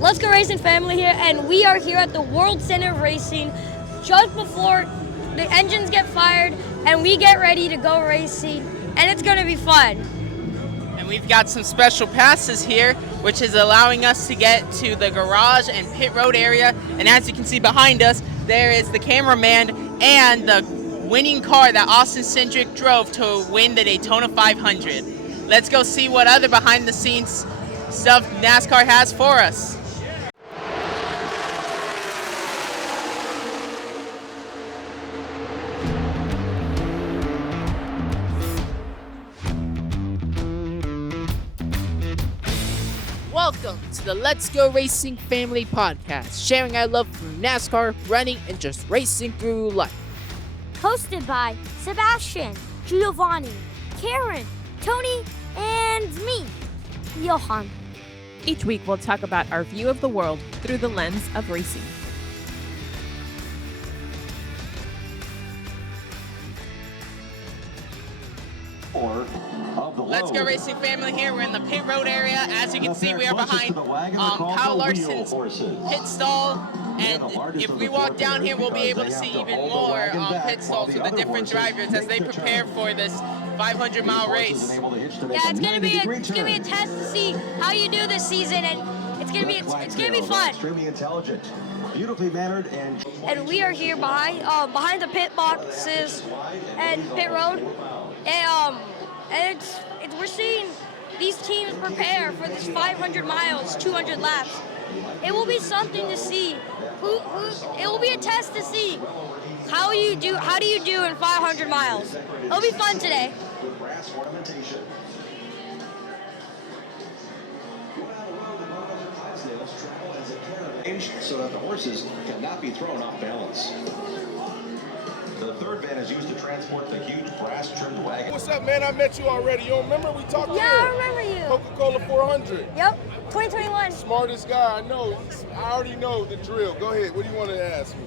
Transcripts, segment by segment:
Let's Go Racing family here, and we are here at the World Center of Racing just before the engines get fired and we get ready to go racing, and it's going to be fun. And we've got some special passes here, which is allowing us to get to the garage and pit road area. And as you can see behind us, there is the cameraman and the winning car that Austin Cindric drove to win the Daytona 500. Let's go see what other behind-the-scenes stuff NASCAR has for us. Welcome to the Let's Go Racing Family Podcast, sharing our love for NASCAR, running, and just racing through life. Hosted by Sebastian, Giovanni, Karen, Tony, and me, Johan. Each week we'll talk about our view of the world through the lens of racing. Let's Go Racing family here. We're in the pit road area. As you can see, we are behind Kyle Larson's pit stall. And if we walk down here, we'll be able to see even more pit stalls with the different drivers as they prepare for this 500-mile race. Yeah, it's gonna be a test to see how you do this season, and it's gonna be fun. Extremely intelligent, beautifully mannered, And we are here behind the pit boxes and pit road, and we're seeing these teams prepare for this 500 miles, 200 laps. It will be something to see. It will be a test to see how do you do in 500 miles. It'll be fun today. So that the horses cannot be thrown off balance. The third van is used to transport the huge brass-trimmed wagon. What's up, man? I met you already. You don't remember? We talked Yeah, here. I remember you. Coca-Cola 400. Yep, 2021. Smartest guy I know. I already know the drill. Go ahead. What do you want to ask me?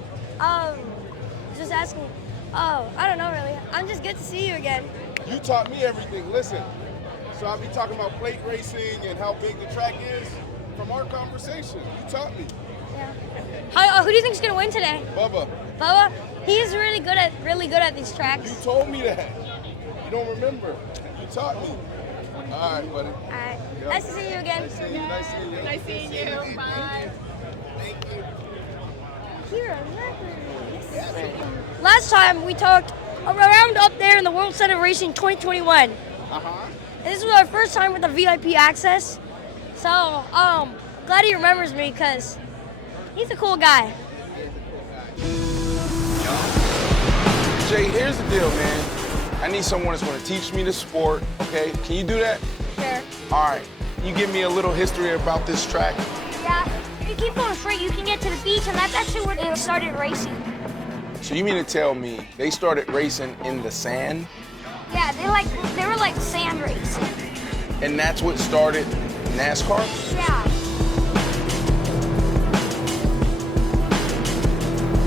Just asking. Oh, I don't know really. I'm just good to see you again. You taught me everything. Listen. So I'll be talking about plate racing and how big the track is from our conversation. You taught me. Yeah. Who do you think's gonna win today? Bubba. Bubba? He's really good at these tracks. You told me that. You don't remember. You taught me. All right, buddy. All right. Yep. Nice to see you again. Nice seeing you. Nice seeing you. Nice seeing you. Bye. Thank you. Here, last time we talked around up there in the World Center of Racing 2021. And this was our first time with the VIP access. So, glad he remembers me because he's a cool guy. Jay, here's the deal, man. I need someone that's going to teach me the sport, okay? Can you do that? Sure. All right. You give me a little history about this track? Yeah. If you keep going straight, you can get to the beach, and that's actually where they started racing. So you mean to tell me they started racing in the sand? Yeah, they were like sand racing. And that's what started NASCAR? Yeah.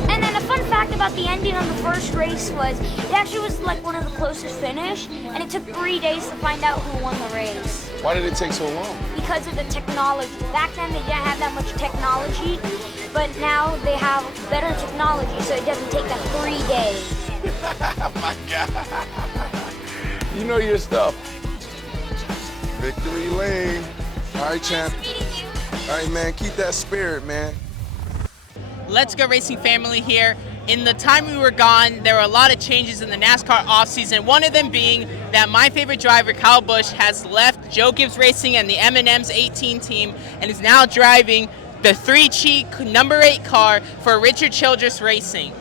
And then a fun fact about the ending on the first race was it actually was like one of the closest finish, and it took 3 days to find out who won the race. Why did it take so long? Because of the technology. Back then they didn't have that much technology, but now they have better technology, so it doesn't take them 3 days. Oh my God. You know your stuff. Victory lane. All right, champ. Nice meeting you. All right, man, keep that spirit, man. Let's Go Racing family here. In the time we were gone, there were a lot of changes in the NASCAR offseason, one of them being that my favorite driver, Kyle Busch, has left Joe Gibbs Racing and the M&M's 18 team and is now driving the 3-cheek number 8 car for Richard Childress Racing.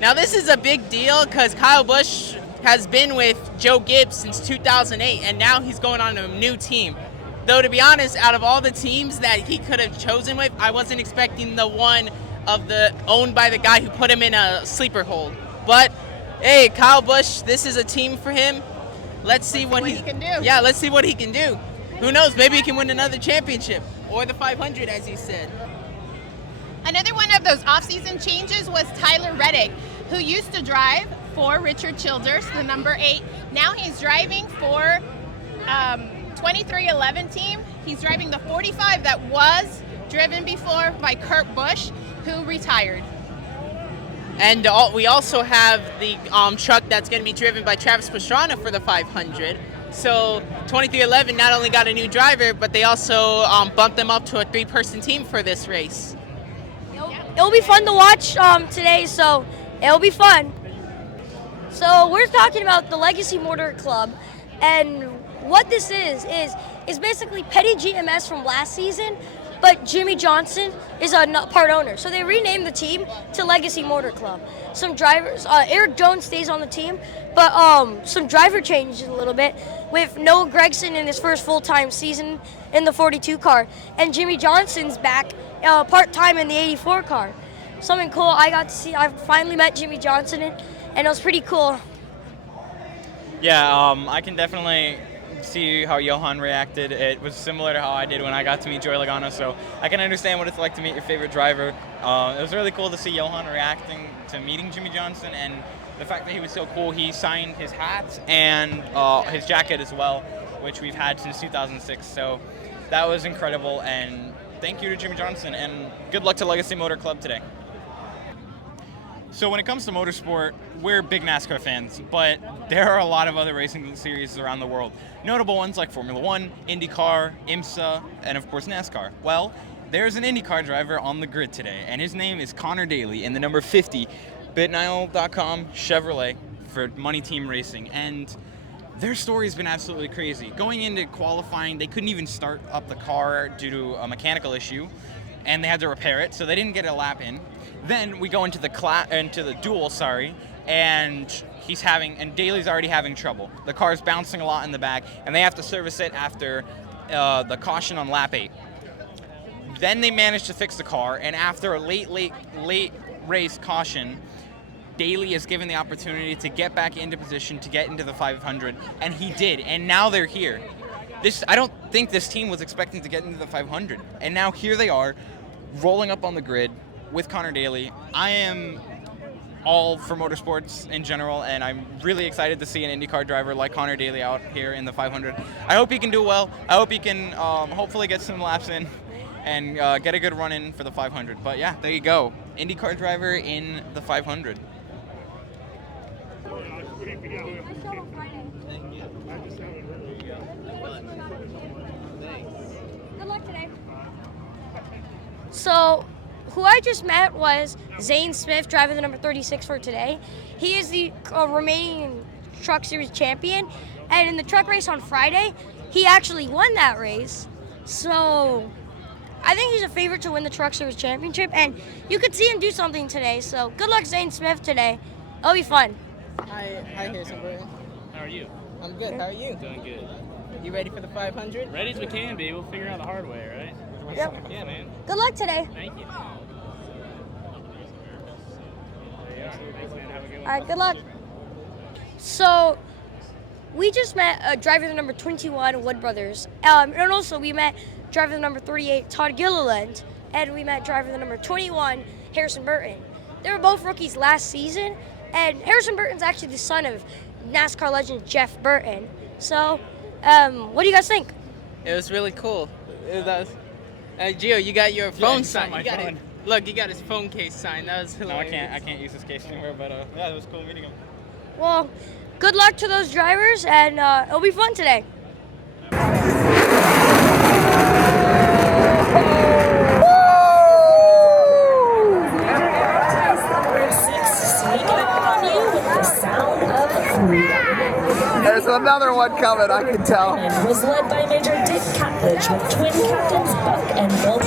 Now this is a big deal because Kyle Busch has been with Joe Gibbs since 2008, and now he's going on to a new team. Though to be honest, out of all the teams that he could have chosen with, I wasn't expecting the one owned by the guy who put him in a sleeper hold. But hey, Kyle Busch, this is a team for him. Let's see what he can do. Yeah, let's see what he can do. Who knows? Maybe he can win another championship or the 500, as you said. Another one of those off-season changes was Tyler Reddick, who used to drive for Richard Childress, the number 8. Now he's driving for 2311 team. He's driving the 45 that was driven before by Kurt Busch, who retired. And we also have the truck that's going to be driven by Travis Pastrana for the 500. So 2311 not only got a new driver, but they also bumped them up to a 3-person team for this race. It'll be fun to watch today, so it'll be fun. So we're talking about the Legacy Motor Club, and what this is basically petty GMS from last season, but Jimmy Johnson is a part owner. So they renamed the team to Legacy Motor Club. Some drivers, Eric Jones stays on the team, but some driver changes a little bit with Noah Gregson in his first full-time season in the 42 car, and Jimmy Johnson's back part-time in the 84 car. Something cool I got to see. I finally met Jimmy Johnson, and it was pretty cool. Yeah, I can definitely see how Johan reacted. It was similar to how I did when I got to meet Joey Logano, so I can understand what it's like to meet your favorite driver. It was really cool to see Johan reacting to meeting Jimmy Johnson, and the fact that he was so cool. He signed his hat and his jacket as well, which we've had since 2006, so that was incredible, and thank you to Jimmy Johnson, and good luck to Legacy Motor Club today. So when it comes to motorsport, we're big NASCAR fans, but there are a lot of other racing series around the world. Notable ones like Formula One, IndyCar, IMSA, and of course NASCAR. Well, there's an IndyCar driver on the grid today, and his name is Connor Daly in the number 50 BitNile.com Chevrolet for Money Team Racing, and their story's been absolutely crazy. Going into qualifying, they couldn't even start up the car due to a mechanical issue, and they had to repair it, so they didn't get a lap in. Then we go into the duel, and Daly's already having trouble. The car's bouncing a lot in the back, and they have to service it after the caution on lap 8. Then they managed to fix the car, and after a late race caution, Daly is given the opportunity to get back into position to get into the 500, and he did, and now they're here. I don't think this team was expecting to get into the 500, and now here they are, rolling up on the grid with Connor Daly. I am all for motorsports in general, and I'm really excited to see an IndyCar driver like Connor Daly out here in the 500. I hope he can do well. I hope he can hopefully get some laps in and get a good run in for the 500. But yeah, there you go. IndyCar driver in the 500. Good luck today. So, who I just met was Zane Smith, driving the number 36 for today. He is the remaining Truck Series champion, and in the truck race on Friday, he actually won that race. So, I think he's a favorite to win the Truck Series championship, and you could see him do something today. So, good luck, Zane Smith, today. It'll be fun. Hi, Harrison Burton. How are you? I'm good. How are you? Doing good. You ready for the 500? Ready as we can be. We'll figure out the hard way, right? Yep. Yeah, man. Good luck today. Thank you. Thanks, man. Have a good one. All right, good luck. So, we just met driver the number 21, Wood Brothers. And also we met driver the number 38, Todd Gilliland. And we met driver the number 21, Harrison Burton. They were both rookies last season. And Harrison Burton's actually the son of NASCAR legend Jeff Burton. So, what do you guys think? It was really cool. Gio, you got your phone signed. my phone. Look, you got his phone case signed. That was hilarious. No, I can't use this case anywhere, but yeah, it was cool meeting him. Well, good luck to those drivers, and it'll be fun today. There's another one coming, I can tell. Was led by Major Dick Catledge with twin captains Buck and Bill.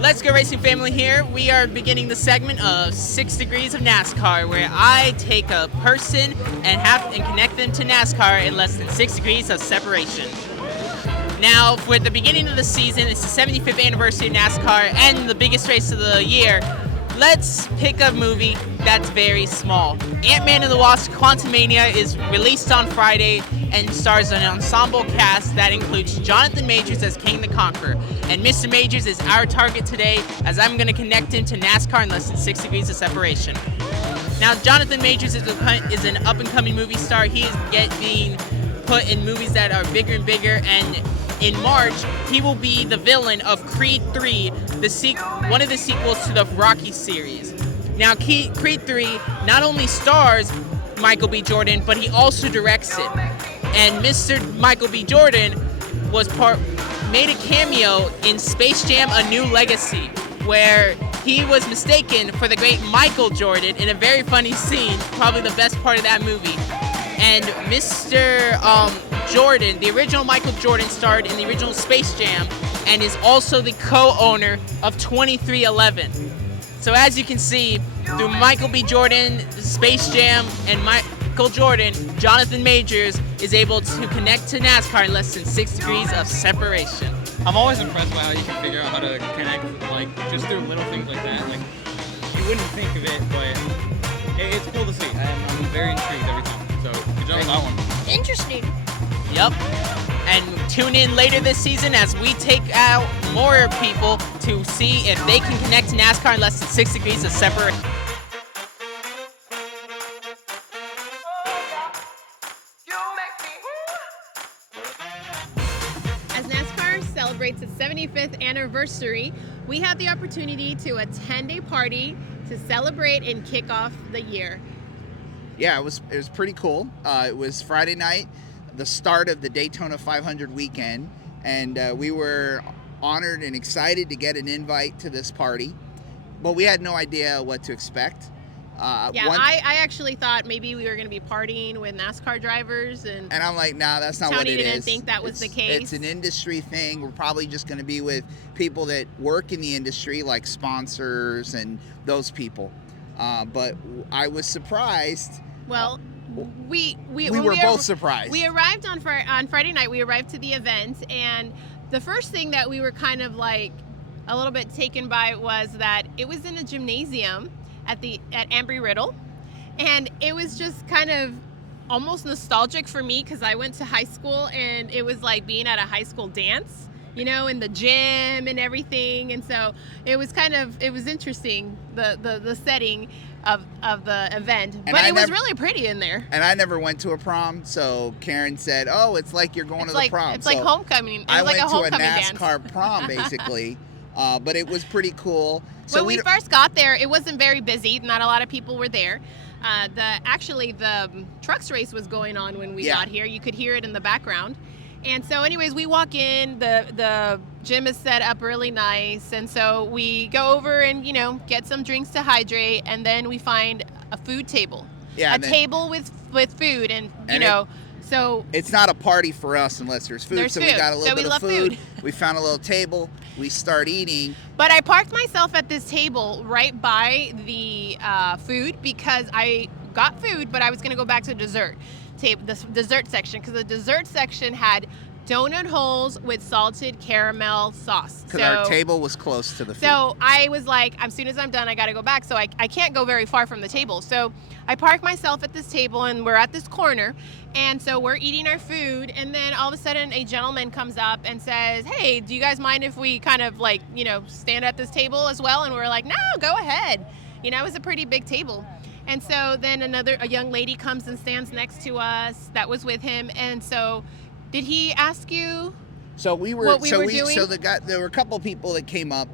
Let's Go Racing family here. We are beginning the segment of 6 Degrees of NASCAR, where I take a person and connect them to NASCAR in less than 6 degrees of separation. Now, for the beginning of the season, it's the 75th anniversary of NASCAR and the biggest race of the year. Let's pick a movie that's very small. Ant-Man and the Wasp: Quantumania is released on Friday. and stars an ensemble cast that includes Jonathan Majors as King the Conqueror. And Mr. Majors is our target today, as I'm going to connect him to NASCAR in less than 6 degrees of separation. Now, Jonathan Majors is an up-and-coming movie star. He is being put in movies that are bigger and bigger, and in March, he will be the villain of Creed 3, one of the sequels to the Rocky series. Now, Creed 3 not only stars Michael B. Jordan, but he also directs it. And Mr. Michael B. Jordan made a cameo in Space Jam: A New Legacy, where he was mistaken for the great Michael Jordan in a very funny scene, probably the best part of that movie. And Mr. Jordan, the original Michael Jordan, starred in the original Space Jam and is also the co-owner of 2311. So as you can see, through Michael B. Jordan, Space Jam, and Michael Jordan, Jonathan Majors is able to connect to NASCAR in less than 6 degrees of separation. I'm always impressed by how you can figure out how to connect, like, just through little things like that. Like, you wouldn't think of it, but it's cool to see. I'm very intrigued every time. So, good job on that one. Interesting. Yep. And tune in later this season as we take out more people to see if they can connect to NASCAR in less than 6 degrees of separation. As NASCAR celebrates its 75th anniversary, we have the opportunity to attend a party to celebrate and kick off the year. Yeah, it was pretty cool. It was Friday night, the start of the Daytona 500 weekend, and we were honored and excited to get an invite to this party, but we had no idea what to expect. I actually thought maybe we were going to be partying with NASCAR drivers, and I'm like, nah, that's not what it is. Tony didn't think that was the case. It's an industry thing. We're probably just going to be with people that work in the industry, like sponsors and those people. But I was surprised. Well, we were both surprised. We arrived on Friday night. We arrived to the event, and the first thing that we were kind of like a little bit taken by was that it was in a gymnasium at Embry-Riddle, and it was just kind of almost nostalgic for me because I went to high school, and it was like being at a high school dance, you know, in the gym and everything. And so it was interesting, the setting of the event, And but it was really pretty in there. And I never went to a prom, so Karen said, "Oh, it's like you're going to the prom." It's like homecoming. I went to a dance. NASCAR prom, basically, but it was pretty cool. So when we first got there, it wasn't very busy. Not a lot of people were there. The trucks race was going on when we got here. You could hear it in the background. And so anyways, we walk in, the gym is set up really nice, and so we go over and, you know, get some drinks to hydrate, and then we find a food table. Yeah, table with food, and you know, so it's not a party for us unless there's food. There's so food. We got a little So we bit of love food. food. We found a little table. We start eating. But I parked myself at this table right by the food because I got food, but I was going to go back to the dessert section, because the dessert section had donut holes with salted caramel sauce. Because our table was close to the food. So I was like, as soon as I'm done, I got to go back. So I can't go very far from the table. So I park myself at this table, and we're at this corner. And so we're eating our food. And then all of a sudden, a gentleman comes up and says, "Hey, do you guys mind if we kind of like, you know, stand at this table as well?" And we're like, "No, go ahead." You know, it was a pretty big table. And so then a young lady comes and stands next to us that was with him. And so did he ask you what we were doing? So there were a couple of people that came up,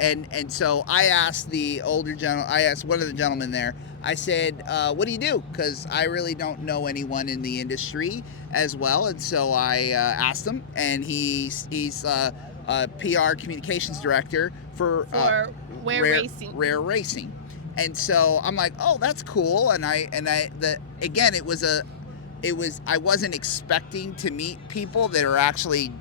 and so I asked I asked one of the gentlemen there. I said, "What do you do?" Because I really don't know anyone in the industry as well, and so I asked him, and he's a PR communications director for Rare Racing. And so I'm like, "Oh, that's cool." And I wasn't expecting to meet people that are actually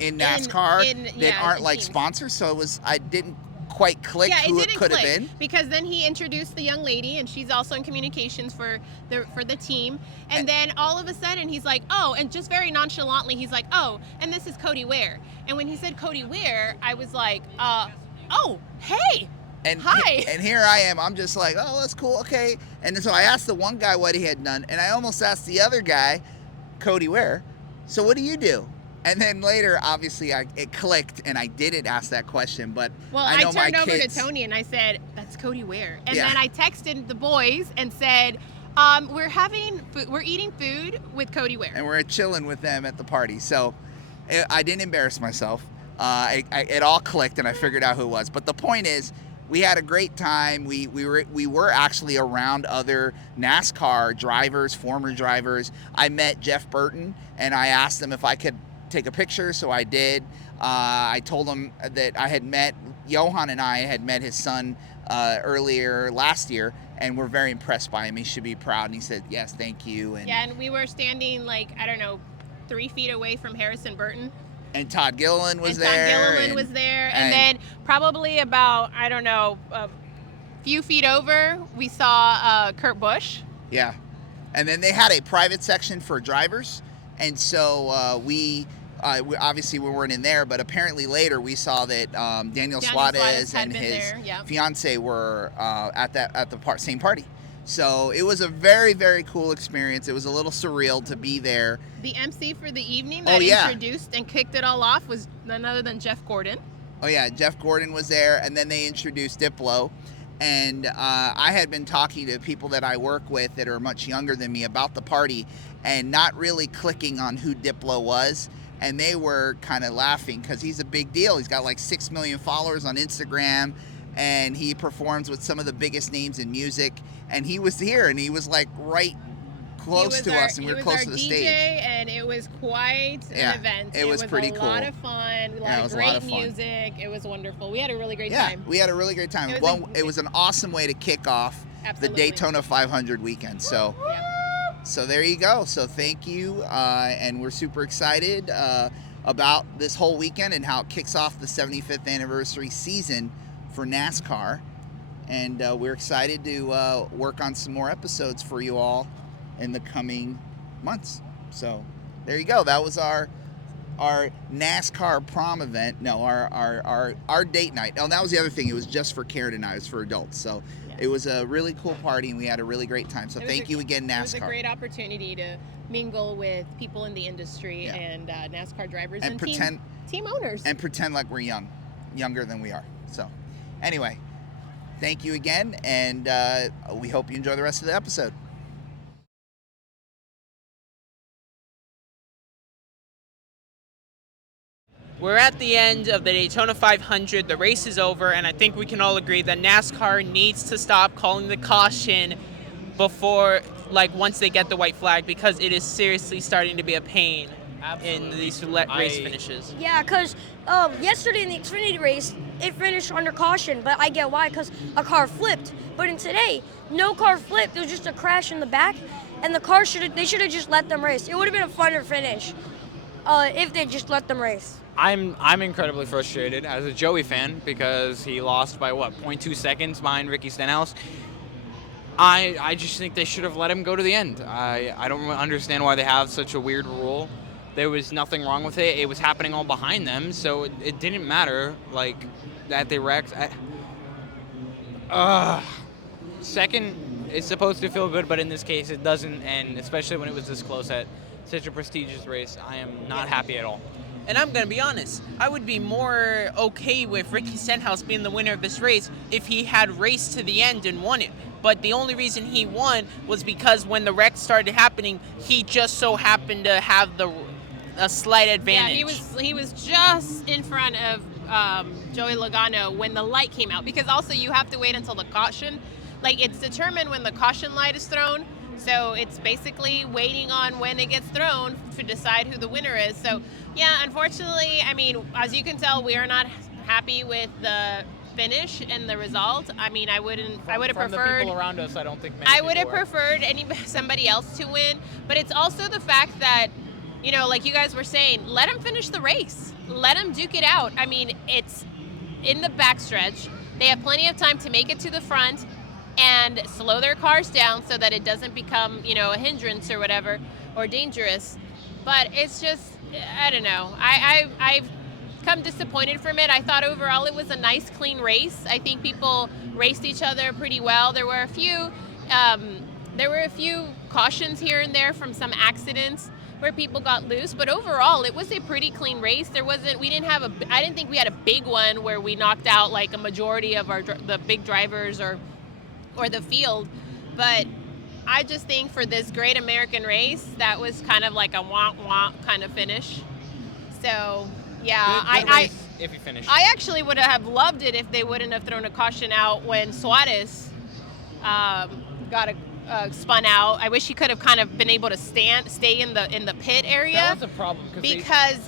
in NASCAR that aren't like sponsors. So I didn't quite click who it could have been. Because then he introduced the young lady, and she's also in communications for the team. And then all of a sudden he's like, "Oh," and just very nonchalantly he's like, "Oh, and this is Cody Ware." And when he said Cody Ware, I was like, "Oh, hey." Hi. And here I am. I'm just like, "Oh, that's cool. Okay." And so I asked the one guy what he had done, and I almost asked the other guy Cody Ware. So what do you do? And then later, obviously, it clicked, and I didn't ask that question. But well, I know turned my over kids, to Tony and I said, "That's Cody Ware." And Yeah. then I texted the boys and said, we're eating food with Cody Ware. and we're chilling with them at the party. So I didn't embarrass myself. It all clicked, and I figured out who it was. But the point is, we had a great time. We were actually around other NASCAR drivers, former drivers. I met Jeff Burton, and I asked him if I could take a picture, so I did. I told him that I had met Johan, and I had met his son earlier last year, and we're very impressed by him. He should be proud. And he said, "Yes, thank you." And yeah, and we were standing 3 feet away from Harrison Burton. And Todd Gilliland was and there. Todd Gilliland was there. And then probably about, a few feet over, we saw Kurt Busch. Yeah. And then they had a private section for drivers. And so we obviously we weren't in there, but apparently later we saw that Daniel Suarez and his fiance were at the same party. So it was a very, very cool experience. It was a little surreal to be there. The MC for the evening that introduced and kicked it all off was none other than Jeff Gordon. Oh, yeah. Jeff Gordon was there, and then they introduced Diplo. And I had been talking to people that I work with that are much younger than me about the party and not really clicking on who Diplo was. And they were kind of laughing because he's a big deal. He's got 6 million followers on Instagram, and he performs with some of the biggest names in music. And he was here, and he was right close to us, and we were close to the stage. And it was quite an event. It was pretty cool. A lot of fun. Great music. It was wonderful. We had a really great time. We had a really great time. It was an awesome way to kick off the Daytona 500 weekend. So, so there you go. So thank you, and we're super excited about this whole weekend and how it kicks off the 75th anniversary season for NASCAR. And we're excited to work on some more episodes for you all in the coming months. So there you go. That was our NASCAR prom event. No, our date night. Oh, that was the other thing. It was just for Karen and I. It was for adults. So it was a really cool party, and we had a really great time. So thank you again, NASCAR. It was a great opportunity to mingle with people in the industry and NASCAR drivers and team owners. And pretend like we're younger than we are. So anyway, thank you again, and we hope you enjoy the rest of the episode. We're at the end of the Daytona 500. The race is over, and I think we can all agree that NASCAR needs to stop calling the caution before, once they get the white flag, because it is seriously starting to be a pain in these race finishes. Yeah, because yesterday in the Xfinity race, it finished under caution, but I get why, because a car flipped. But in today, no car flipped. There was just a crash in the back, and the car should have just let them race. It would have been a funner finish if they just let them race. I'm incredibly frustrated as a Joey fan because he lost by 0.2 seconds behind Ricky Stenhouse. I just think they should have let him go to the end. I don't understand why they have such a weird rule. There was nothing wrong with it. It was happening all behind them, so it didn't matter that they wrecked. Second is supposed to feel good, but in this case it doesn't, and especially when it was this close at such a prestigious race, I am not happy at all. And I'm going to be honest, I would be more okay with Ricky Stenhouse being the winner of this race if he had raced to the end and won it. But the only reason he won was because when the wreck started happening, he just so happened to have a slight advantage. Yeah, he was just in front of Joey Logano when the light came out, because also you have to wait until the caution. It's determined when the caution light is thrown. So it's basically waiting on when it gets thrown to decide who the winner is. So, yeah, unfortunately, as you can tell, we are not happy with the finish and the result. I would have preferred. From the people around us, I don't think many I would have preferred somebody else to win. But it's also the fact that, like you guys were saying, let them finish the race. Let them duke it out. It's in the backstretch. They have plenty of time to make it to the front and slow their cars down so that it doesn't become, a hindrance or whatever, or dangerous. But it's just, I don't know. I've come disappointed from it. I thought overall it was a nice, clean race. I think people raced each other pretty well. There were a few cautions here and there from some accidents, where people got loose, but overall it was a pretty clean race. I didn't think we had a big one where we knocked out like a majority of the big drivers or the field, but I just think for this great American race, that was kind of like a womp kind of finish. So yeah, Good race if you finish. I actually would have loved it if they wouldn't have thrown a caution out when Suarez got spun out. I wish he could have kind of been able to stay in the pit area. That was a problem because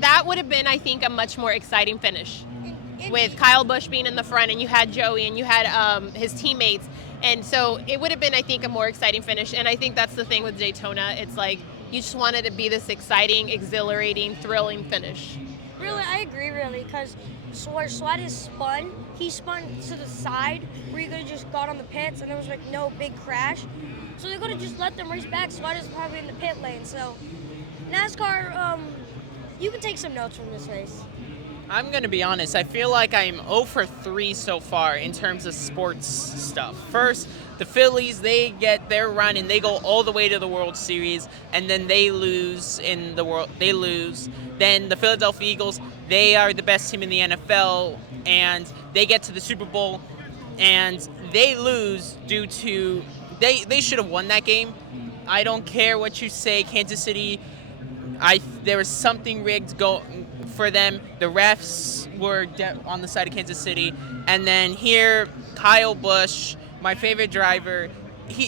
that would have been, I think, a much more exciting finish. With Kyle Busch being in the front, and you had Joey, and you had his teammates, and so it would have been, I think, a more exciting finish. And I think that's the thing with Daytona. It's like you just wanted to be this exciting, exhilarating, thrilling finish. Really, I agree, really, because Suarez spun. He spun to the side where he could have just got on the pits, and there was like no big crash. So they could have just let them race back. Suarez was probably in the pit lane. So NASCAR, you can take some notes from this race. I'm going to be honest. I feel like I'm 0 for 3 so far in terms of sports stuff. First, the Phillies, they get their run and they go all the way to the World Series, and then they lose in the world. They lose. Then the Philadelphia Eagles, they are the best team in the NFL, and they get to the Super Bowl, and they lose due to they should have won that game. I don't care what you say, Kansas City. There was something rigged for them. The refs were on the side of Kansas City, and then here Kyle Busch, my favorite driver,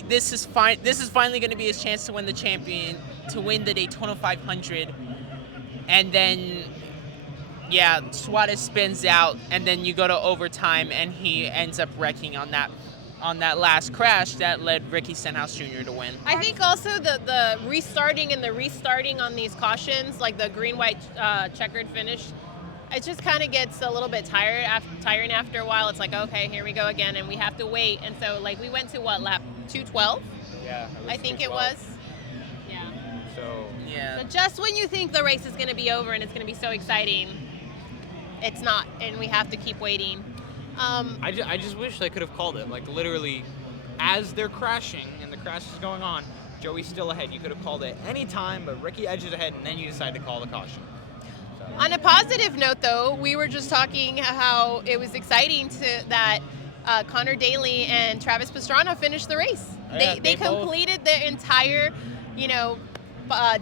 this is finally going to be his chance to win the Daytona 500, and then Suarez spins out, and then you go to overtime, and he ends up wrecking on that last crash that led Ricky Stenhouse Jr. to win. I think also the restarting on these cautions, like the green-white checkered finish, it just kind of gets a little bit tiring after a while. It's like, okay, here we go again, and we have to wait. And so, like, we went to lap 212? Yeah. I think it was. Yeah. So just when you think the race is going to be over and it's going to be so exciting, it's not, and we have to keep waiting. I just wish they could have called it. Like, literally, as they're crashing and the crash is going on, Joey's still ahead. You could have called it any time, but Ricky edges ahead, and then you decide to call the caution. So. On a positive note, though, we were just talking how it was exciting that Connor Daly and Travis Pastrana finished the race. They completed the entire,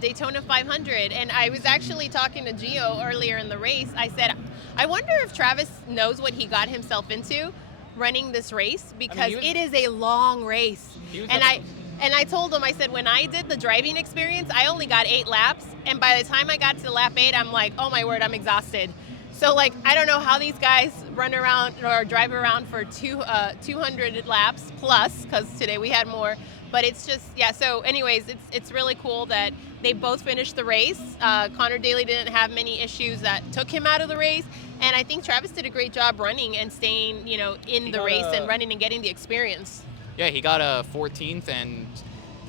Daytona 500. And I was actually talking to Gio earlier in the race. I said, I wonder if Travis knows what he got himself into running this race, because it is a long race. And I told him, I said, when I did the driving experience, I only got 8 laps. And by the time I got to lap 8, I'm like, oh my word, I'm exhausted. So, like, I don't know how these guys run around or drive around for 200 laps plus, because today we had more. But it's just, so anyways, it's really cool that they both finished the race. Connor Daly didn't have many issues that took him out of the race. And I think Travis did a great job running and staying, in the race and running and getting the experience. Yeah, he got a 14th and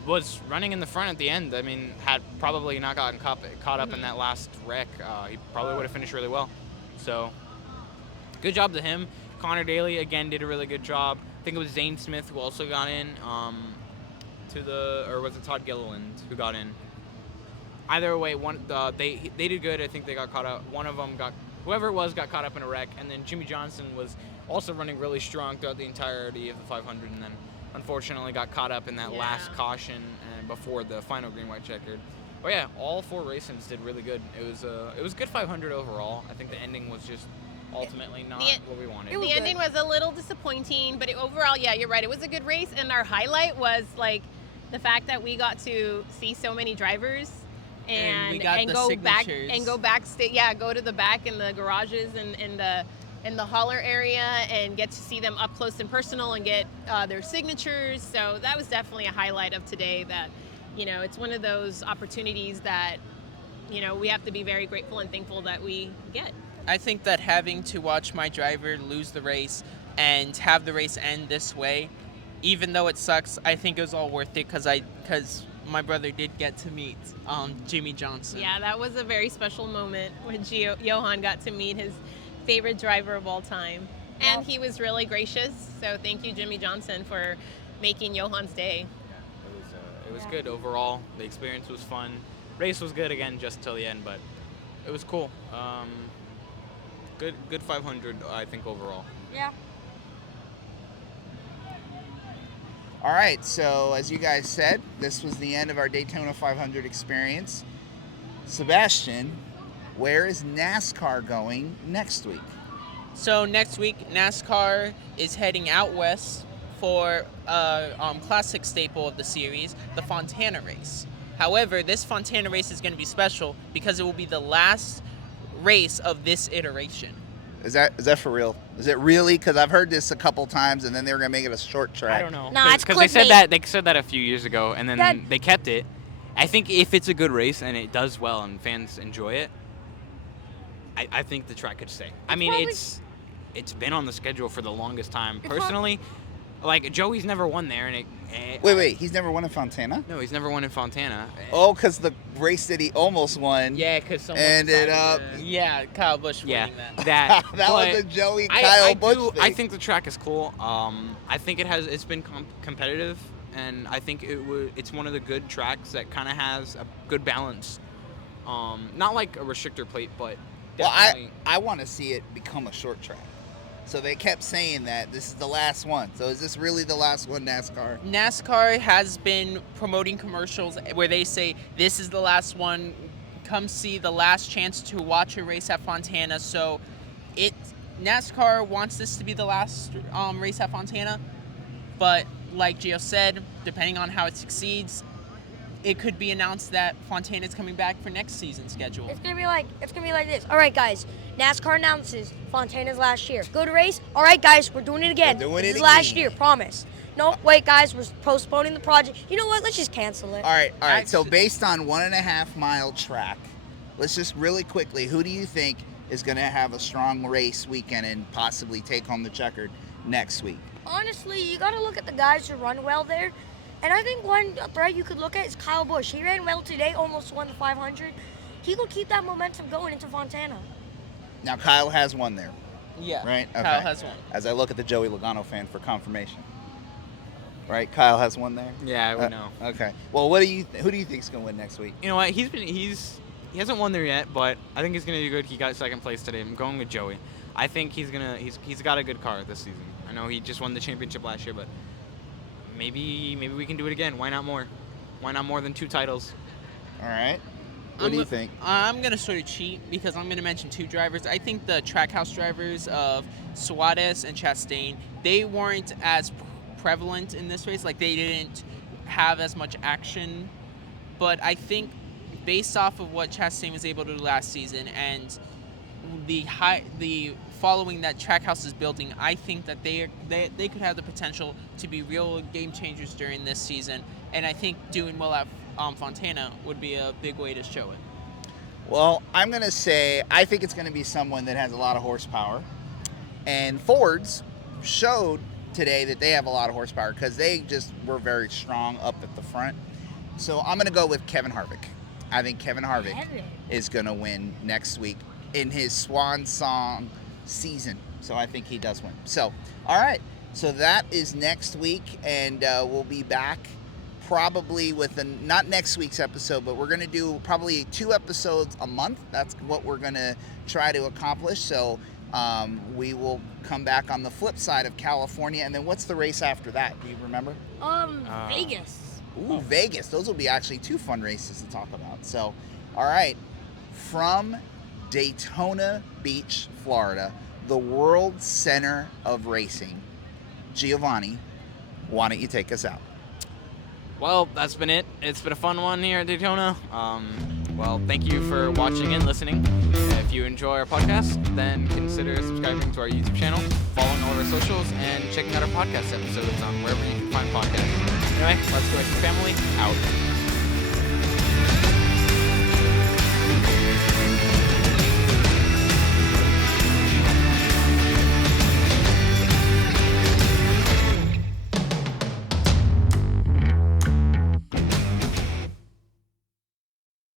was running in the front at the end. I mean, had probably not gotten caught up in that last wreck. He probably would have finished really well. So, good job to him. Connor Daly, again, did a really good job. I think it was Zane Smith who also got in, or was it Todd Gilliland who got in? Either way, they did good. I think they got caught up. One of them whoever it was got caught up in a wreck, and then Jimmy Johnson was also running really strong throughout the entirety of the 500, and then unfortunately got caught up in that last caution and before the final green-white checkered. But yeah, all 4 racers did really good. It was a good 500 overall. I think the ending was just ultimately not what we wanted. The ending was a little disappointing, but overall, you're right. It was a good race, and our highlight was like the fact that we got to see so many drivers and go back go to the back in the garages and in the hauler area and get to see them up close and personal and get their signatures. So that was definitely a highlight of today. That it's one of those opportunities that we have to be very grateful and thankful that we get. I think that having to watch my driver lose the race and have the race end this way, even though it sucks, I think it was all worth it because my brother did get to meet Jimmy Johnson. Yeah, that was a very special moment when Johan got to meet his favorite driver of all time. And he was really gracious. So thank you, Jimmy Johnson, for making Johan's day. It was good overall. The experience was fun. Race was good again just till the end, but it was cool. Good 500, I think, overall. Yeah. All right, so as you guys said, this was the end of our Daytona 500 experience. Sebastian, where is NASCAR going next week? So next week, NASCAR is heading out west for a classic staple of the series, the Fontana race. However, this Fontana race is going to be special because it will be the last race of this iteration. Is that for real? Is it really? Because I've heard this a couple times, and then they were going to make it a short track. I don't know. Nah, it's Because they clickbait. said that a few years ago, and then That- they kept it. I think if it's a good race and it does well and fans enjoy it, I think the track could stay. I mean, probably- it's been on the schedule for the longest time. It's prob- Personally, like Joey's never won there, and Wait, he's never won in Fontana? No, he's never won in Fontana. Oh, because the race that he almost won. Yeah, because someone Ended decided up. Yeah, Kyle Busch Yeah, winning that. that That was but a Joey I Kyle Busch thing. I think the track is cool. I think it's been competitive, and I think it's one of the good tracks that kind of has a good balance. Not like a restrictor plate, but Well, definitely. I want to see it become a short track. So they kept saying that this is the last one. So is this really the last one, NASCAR? NASCAR has been promoting commercials where they say, this is the last one, come see the last chance to watch a race at Fontana. So NASCAR wants this to be the last race at Fontana, but like Gio said, depending on how it succeeds, it could be announced that Fontana is coming back for next season's schedule. It's gonna be like this. All right, guys. NASCAR announces Fontana's last year. Good race. All right, guys. We're doing it again. We're doing this it is last again. year. Promise. No, wait, guys. We're postponing the project. You know what? Let's just cancel it. All right. So based on 1.5 mile track, let's just really quickly, who do you think is going to have a strong race weekend and possibly take home the checkered next week? Honestly, you got to look at the guys who run well there. And I think one thread you could look at is Kyle Busch. He ran well today, almost won the 500. He could keep that momentum going into Fontana. Now, Kyle has one there, Yeah, right? Kyle has one. As I look at the Joey Logano fan for confirmation. Right? Kyle has one there? Yeah, I would know. Okay. Well, who do you think is going to win next week? You know what? He hasn't won there yet, but I think he's gonna do good. He got second place today. I'm going with Joey. I think he's got a good car this season. I know he just won the championship last year, but maybe we can do it again. Why not more? Why not more than 2 titles? All right. What do you think? I'm going to sort of cheat because I'm going to mention 2 drivers. I think the Trackhouse drivers of Suarez and Chastain, they weren't as prevalent in this race. Like, they didn't have as much action. But I think based off of what Chastain was able to do last season and the following that Trackhouse is building, I think that they could have the potential to be real game changers during this season. And I think doing well at Fontana would be a big way to show it. Well, I'm going to say I think it's going to be someone that has a lot of horsepower. And Fords showed today that they have a lot of horsepower because they just were very strong up at the front. So I'm going to go with Kevin Harvick. I think Kevin Harvick is going to win next week in his swan song season. So I think he does win. So, all right. So that is next week, and we'll be back probably with not next week's episode, but we're going to do probably 2 episodes a month. That's what we're going to try to accomplish. So we will come back on the flip side of California. And then what's the race after that? Do you remember? Vegas. Ooh, Vegas. Those will be actually 2 fun races to talk about. So, all right. From Daytona Beach, Florida, the world center of racing, Giovanni, why don't you take us out? Well, that's been it. It's been a fun one here at Daytona. Well, thank you for watching and listening. If you enjoy our podcast, then consider subscribing to our YouTube channel, following all of our socials, and checking out our podcast episodes on wherever you can find podcasts. Anyway, let's go with the family out.